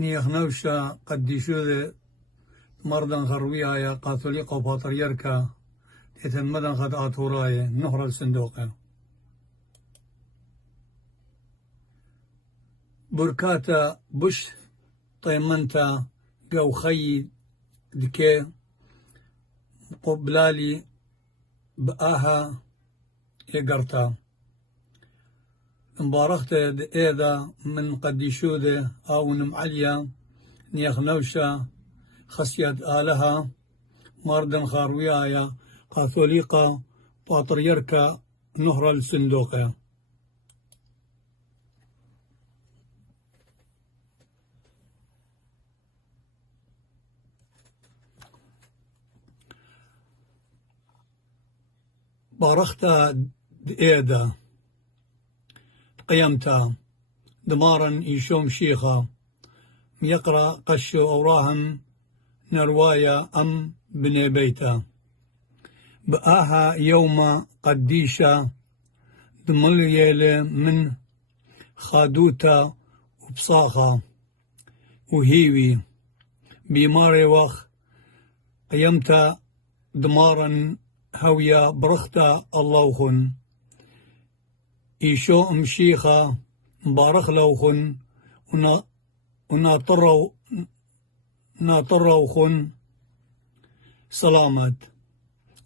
نيخنوشا قديشوذ مردن خرويها يا قاثوليقا وباطريركا تتمدن خد آتوراي نهر الصندوق بركاتا بش طيمنتا جو خي دكي قبلالي بآها يقرتا مبارخت إذا من قديشوذ أو نمعليا نيخنوشا خسيت آلها مردن خارويايا قاثوليقا باطريركا نهر الصندوق بارختا إيدا قيمتا دمارا يشوم شيخا يقرأ قشو أوراهم نروايا أم بني بيتا بآها يوم قديشا دمليل من خادوتا وبصاخا وهيوي بيماري وخ قيمتا دمارا هويا برختا اللوخن إيشو مشيخا مبارخ لوخن وناطروا خن سلامت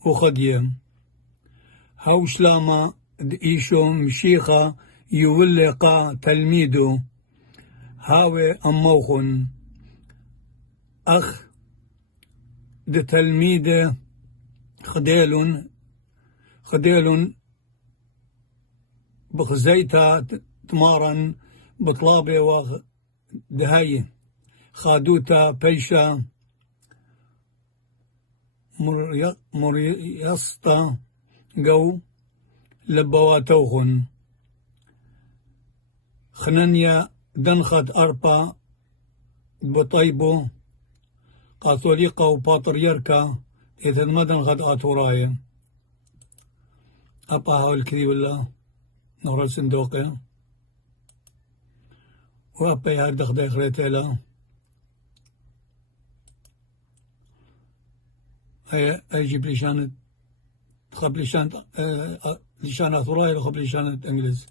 وخديم هوش لاما إيشو مشيخا يولقا تلميدو هاوي أموخن أخ تلميده خديلون بخزيتا تمارا بطلابي ودهاي خادوتا بيشا مريستا جو لبواتوخن خنانيا دنخت أربا بطيبو قاثوليقا وباطريركا إذا ما دنخت آتوراي أبا هاو الكذي ولا نهر الصندوق وأبا يهردخ داخلتي لا أجيب لشانة تخب لشانة لشانة ثراي لخب لشانة إنجليز